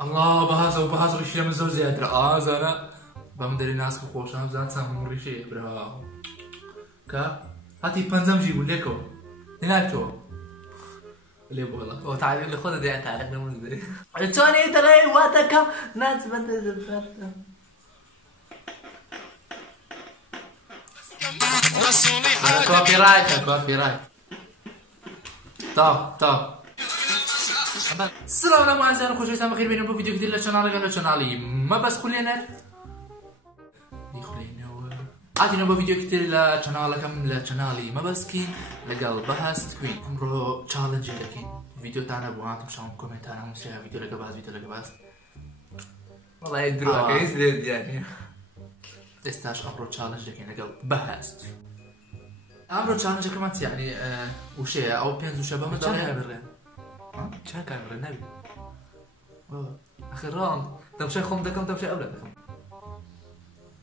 الله بهاز ڕیشە من زۆر زیاترە ئازانە بەم دەری ناسک و خۆشام بزان چەند هەموو ڕیشەیە برا کە هاتی پەنجەمژی بوو لێکەوە هێناکەوە لێ بۆڵە ئەو تعبیر لە خۆت دەیان تاعەت نەمون دەری چۆنی دەڵێ واتەکەم ناچبەتە کۆپیرایت تا سلام عليكم اعزائي الخوشويسان بخير بينكم فيديو جديد للقناه شانالي ما بس خلينا عادي فيديو كتير لشانالكم لشانالي ما بس كين لقال بحث كوين امرو تشالنج لكن فيديو تاعنا بوانتم شلون كومنت انا مسوي فيديو لقى بس والله يدروا كيس يعني استاش امرو تشالنج لكن لقال بحث امرو تشالنج كمان يعني وشيء او بينزو شباب ما چند کامرا نبی آخه رام تمشي خم دكم تمشي قبل دكم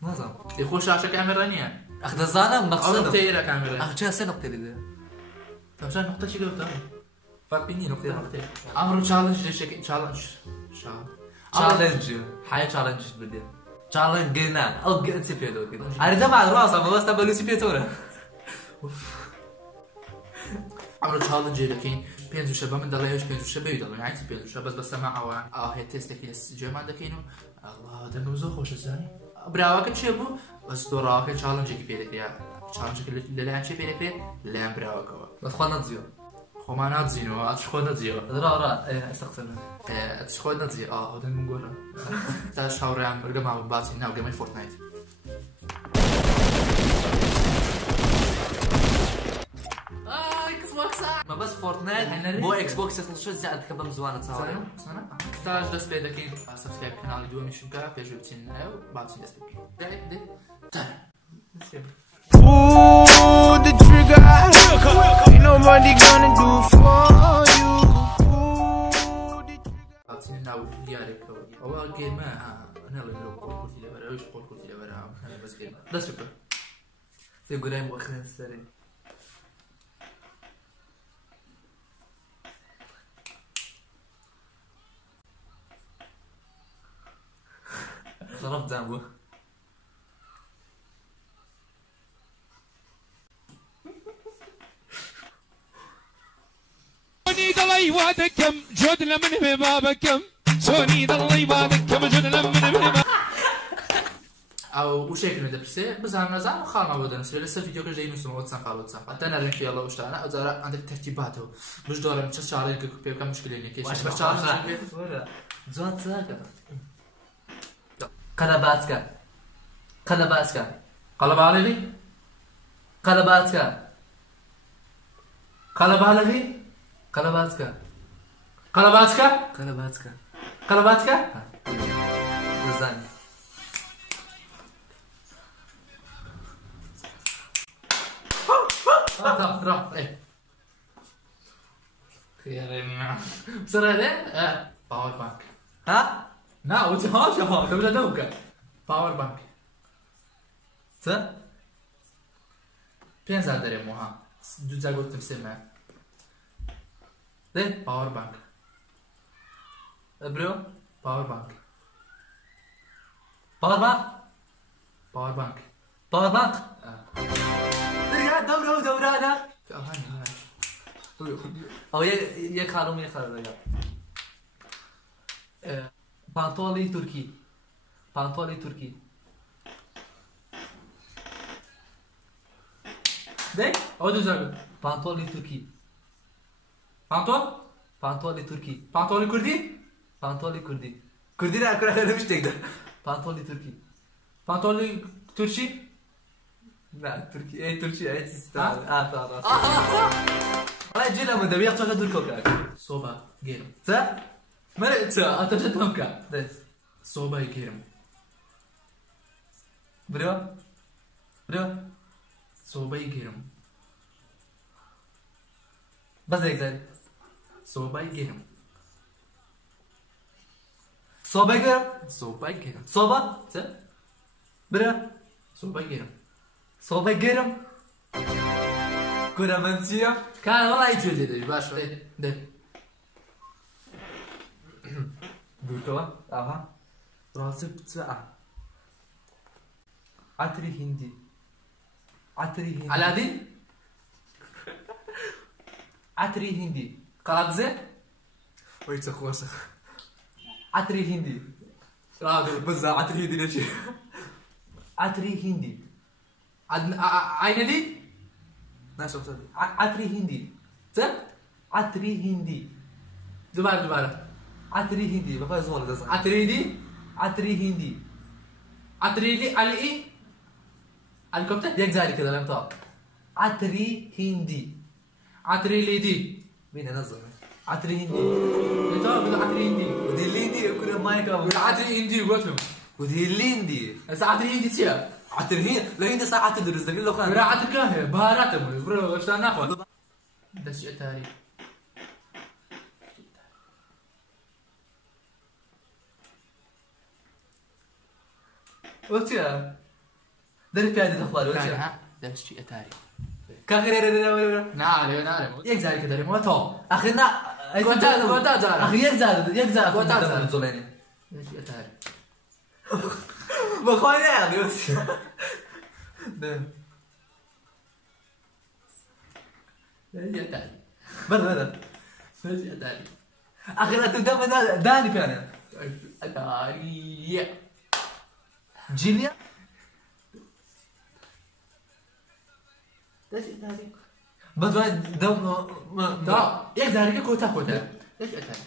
نظام يخش عشان كاميرا نية أخذ الزانة مقصده نقطة إلى كاميرا أخذ شيء نقطة لذا تمشي نقطة شيء قدام فبيني نقطة عمرو تشالنج ليش تشالنج حياة تشالنج بدي تشالنج قلنا أو قلت سيبيدو كده عارف مع الراسة ما بس تبلو سيبيدو عمرو تشالنج لكن بينزو شباب من دلائش بينزو شباب يدلون يعني بينزو شباب بس سمعوا هي تيست كي الجماعة دكينو الله ده نوزو خوش الزاني براوك تشبو بس دوراك تشالنج كي بيدك يا تشالنج اللي لا شيء بيدك لا براوك بس خوانا تزيو خو ما نتزينو اتشخونا تزيو را استقسمنا اتشخونا تزيو هذا نقوله تاش حوريان برجع مع باتي ناو جيم فورتنايت ما بس فورتنايت بو اكس بوكس شو زاد كبم زوانه تصاور سنه تاج دست بيد كين سبسكرايب قناه دومي شوكا بيجو بتين بعدين دست بيد دي Pull the trigger, ain't nobody gonna do for you. بعدين ناو ديارك او جيم انا اللي قلت لي برا ايش قلت لي برا انا بس جيم بس شكرا يقول لي مؤخرا سري صرفت ذنبه سوني ضلي وادكم جودنا من بابكم سوني ضلي وادكم جودنا من بابكم او وشكل من دبسه بزعم نزعم خالنا بدنا نسوي لسه فيديو كل جاي نسمع واتساب خالو واتساب حتى انا رنك يلا وش انا ازار عندك ترتيباته مش دور مش شغله كوبي كم مشكله لك ايش بس ولا زوان ساكت قلباتك قلباتك قلب علي قلباتك قلب علي قلباتك قلباتك قلباتك قلباتك زين راح ايه خير بسرعه ده باور بانك ها نا وتهاش ها تبدا دوكا باور بانك ت بينزا داريمو ها دوزا قلت مسمع ده باور بانك برو باور بانك باور بانك باور بانك باور بانك دورة او یک خالوم یک خالوم پانتولی ترکی پانتولی ترکی ده او دوزا پانتولی ترکی پانتولی ترکی پانتولی كردي پانتولی کردی کردی نه اکر مش تقدر پانتولی ترکی پانتولی ترشي لا تركي ايه تركي ايه تستاهل طبعا والله جينا من دبي يعطوك دول كوكا صوبا جيرم تا ما تا انت جد كا ده صوبا جيرم برو صوبا جيرم بس هيك زين صوبا جيرم صوبا جيرم صوبا تا برو صوبا جيرم صوبا جيرم كورة منسية. كان والله يجلد باش ده بوتوا اها راسب تسعة عطري هندي عطري هندي علادين عطري هندي قراطزه ويتسخ وسخ عطري هندي راغب بزا عطري هندي نشي عطري هندي عين دي ناس وصل عطري هندي زين عطري هندي دوباره عطري هندي بقى زول ده عتريدي عطري هندي عتريدي على ايه الكوبتر يجزاري كذا لم تعرف عطري هندي عتريلي دي مين نظم عطري هندي انت بده عتريدي ودي الليندي كل ما يكره عتري اندي قلتهم ودي الليندي بس عتري اندي تيا عطري هي لا هندي ساعة تدرس دليل لو كان برا عتر كاه بهارات برو وش ناخذ ده شيء تاريخ وتيا دري بيادي تخوال وتيا ها ده شيء تاريخ كاخير نعلم يجزاري كده مو تو اخينا كوتا زار اخي يجزار كوتا زار. زولاني ده شيء تاريخ بخواني يا وتيا ده شيء تاريخ برد ده شيء تاريخ اخي لا تدم داني كان تاريخ جيليا ده شيء تاريخ بس دم تا يجزاري كوتا ده شيء تاريخ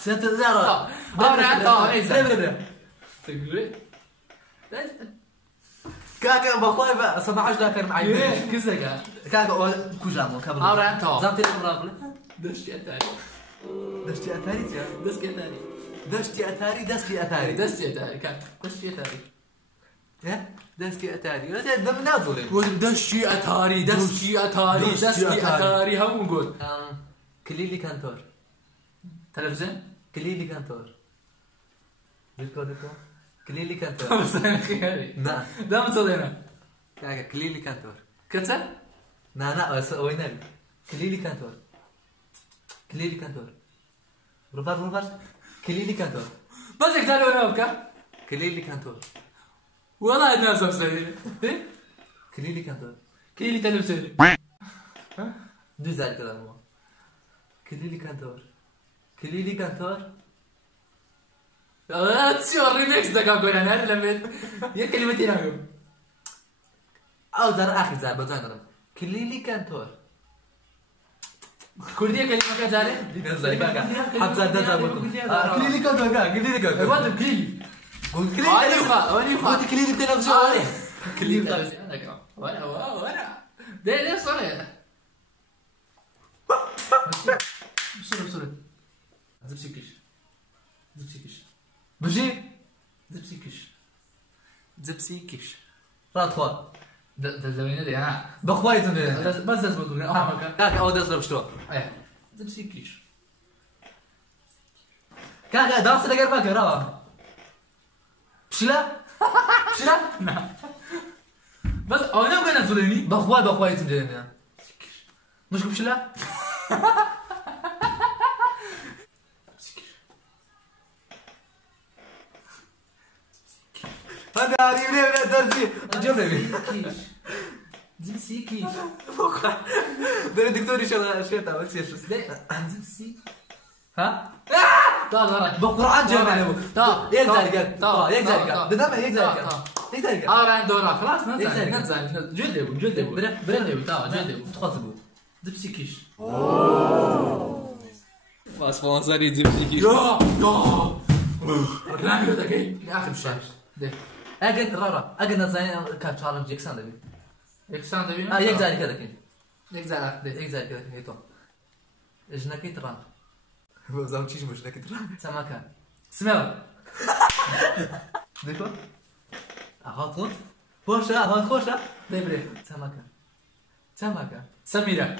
ستزارة تقولي كاكا بخوي بقى 17 كان معي كذا كاكا كوجامو كابل أورا أنت. زمتي الرابل دشتي أتاري دشتي اتاري دشتي أتاري دشتي اتاري دشتي اتاري دشتي أتاري كان دشتي أتاري يا دشتي اتاري هذا دم نازل دشتي أتاري دشتي أتاري دشتي أتاري هم نقول كليلي كانتور تلفزيون كليلي كانتور ديكو كليلي كانتور بس أنا خيالي نعم ده مصدقنا كاكا كليلي كانتور كتر نا وين كليلي كانتور كليلي كانتور روفر كليلي كانتور بس يكتب ولا بكا كليلي كانتور والله الناس مصدقين كليلي كانتور كيلي تلفزيون دو ذلك الأمر كليلي كانتور كليلي كانتور تسيو الريميكس ده كان قولنا نار لما يا كلمتين هم أو زار آخر زار بزانا كليلي كانتور كل دي كلمة كذا زاري نزل كاكا حبزة دزا بكم كليلي كانتور كاكا كليلي كانتور وات كيلي قلت واني فا قلت كليلي التلفزيون كلي تلفزيون وانا ده صار بسرعة زبسيكش بجي زبسيكش رات خوا ده زمينا دي ها بخواي تنين بس ده بقول اه مكان كاكا أو دزر بشتو ايه زبسيكش كاكا داس لقر باكا راه بشلا نعم بس انا بقى نزلني بخواي تنين مش بشلا هذا عريب ليه درسي جربي زبسيكش ده الدكتور يشرح شيء بس يشرح زبسي ها طال بقران جربي طال يجزاك ده دام يجزاك اه دورا خلاص نزل جلدوا تا جلدوا تخاطبوا زبسيكش سبونسري زبسيكي يا لا ده جاي اخر شيء ده اجن رارا اجن زين كان تشالنج يكسان دبي يكسان دبي يجزاك كذا كين يجزاك ده يجزاك كذا هيتو اجنكي تران زوجيش مش نكي تران سمكه سمل ديكو اهاتوت خوشا هات خوشا دبري سمكه سميرة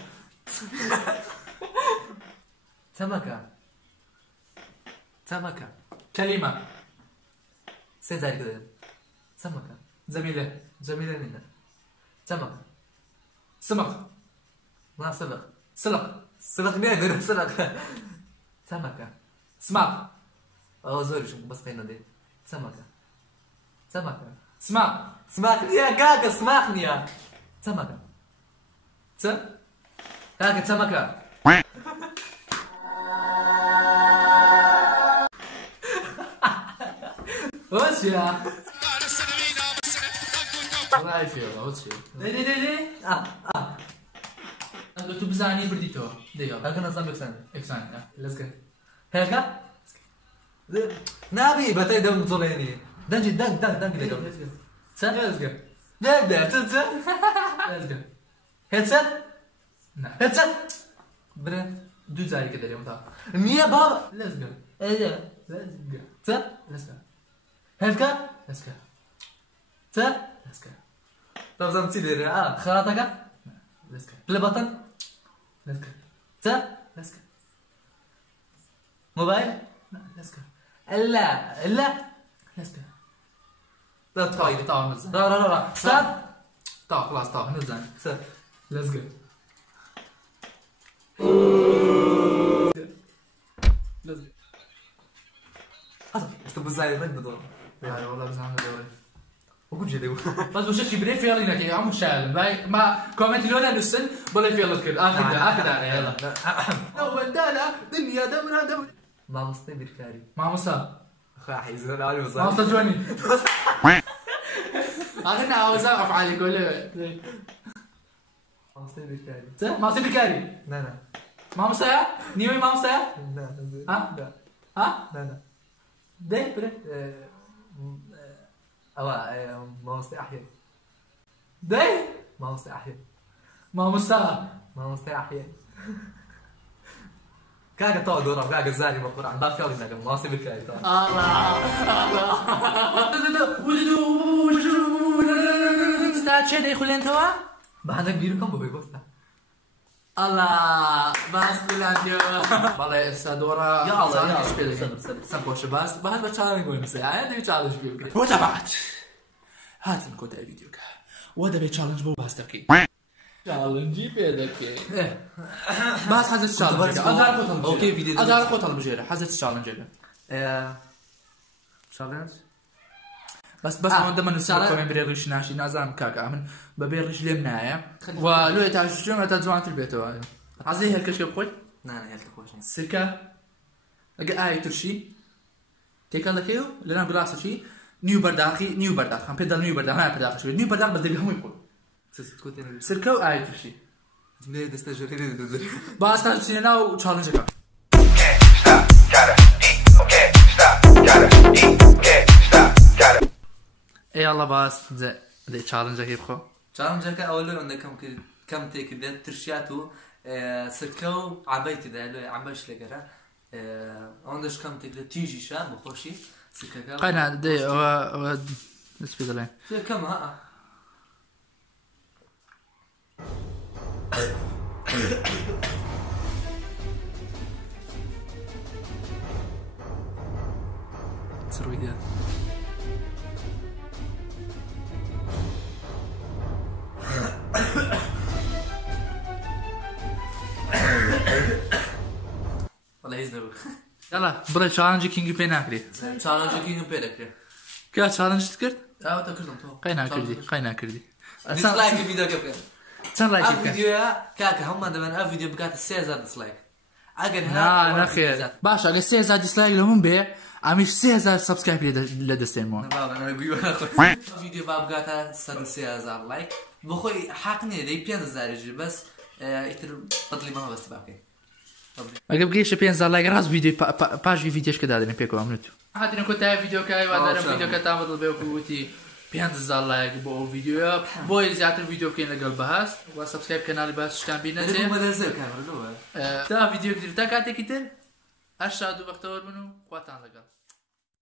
سمكه كلمة سيزاري كذا سمكه زميلة جميله منا سمق لا سلق سلق سلق نادر سلق سمكة سماق زوري شو بس خلينا دي سمكة سماق سماخني يا كاكا سماخني يا سمكة كاكا سمكة وش يا والله فيه وش ليه قلت بزاني برديتو ديو هاكا نظام يكسان اكسان let's go هاكا نابي بتاي دم طوليني دنج لقب let's go ده let's go هيدسет نعم هيدسет برا دو زاري كده اليوم تا نيا بابا let's go ايه let's go ت let's go هلكا let's go ت let's go طب زمتي لي خراتك let's go بلبطن let's go ت let's go موبايل let's go الا let's go لا تفايد طاو نزل لا استاذ طاو خلاص طاو نزل ت let's go let's go استبزاي رد دور هاي والله بزعم دوري وكل شيء بس وش بري في يلا يا عم شاغل باي ما كومنت لونا نسل بلا في يلا تذكر اخذ يلا لو بدانا دنيا دمنا ما مصطفى بالكاري ما مصا اخي حيزن انا علي ما مصا جوني انا عاوز اعرف عليك ولا ما مصطفى بالكاري ما مصا بكاري لا ما مصا نيوي ما مصا لا ها ها لا ده بري ما مصطفى احيا ده ما مصطفى احيا ما مصا ما مصطفى احيا كاكا تو دورا كاكا زاني مقرع عم دافع لنا ما مصطفى بالكاري تو استاذ شد يخل انت وا بعدك بيركم بويكوستا الله باس بلاديو والله استاذ يا الله يا الله سنكوش باس بعد ما تشالنج ونسى عندي تشالنج فيك وتبعت هات نكون فيديو وده بيتشالنج بو باس تكي تشالنج بيدك باس حزت تشالنج ازار قتل اوكي فيديو ازار قتل بجيره حزت تشالنج شالنج بس ما عندما نسال كمان بريغش ناشي نازم كاكا من ببيرش لمنايا ولو يتعش جمعة تزوان في البيت واي عزيه هالكشك بخوي لا هلك خوشني سكة اي ترشي كيك الله كيو لنا بلاصه شي نيو برداخي هم بيدل نيو برداخ ما برداخ شو نيو برداخ بس هم يقول تسكوتين سكة واي ترشي ليه دستجري باس تشينا وتشالنج كا اي الله باس دي تشالنج كيف خو تشالنج اول عندك كم تيك ده ترشياتو سكو عبيتي ده لو عباش لقرا عندش كم تيك تيجي شاب بخوشي سكا قنا دي و سبيد لاين كم ها سرويدات والله يزنو يلا برا تشالنج كينج بيناكري تشالنج كينج بيدك كا تشالنج تذكرت تكردم تو قينا كردي ديسلايك الفيديو كيف تسان لايك الفيديو كاكا هم دابا الفيديو بقات السيزا ديسلايك اگر نا خير باشا اگه 3000 دیسلایک لهم به امیش 3000 سابسکرایب لدستين مو بابا انا اقول اخوي الفيديو باب بقات 3000 لايك بخوي حقني دي 5000 بس يتر بطلي ما بس باقي اگه بقيش 5000 لايك راس فيديو باش في فيديوش كده دادن بيكو عملتو هاتين كنت فيديو كاي وادر فيديو كتام بطل بيكوتي 5000 لايك بو فيديو بو زيادة فيديو كاين لقل بهاس وسبسكرايب كنالي بس كان بينا زين ما نزل كاميرا تا فيديو كتير تا كاتي كتير اشادو بختار منو قواتان لقل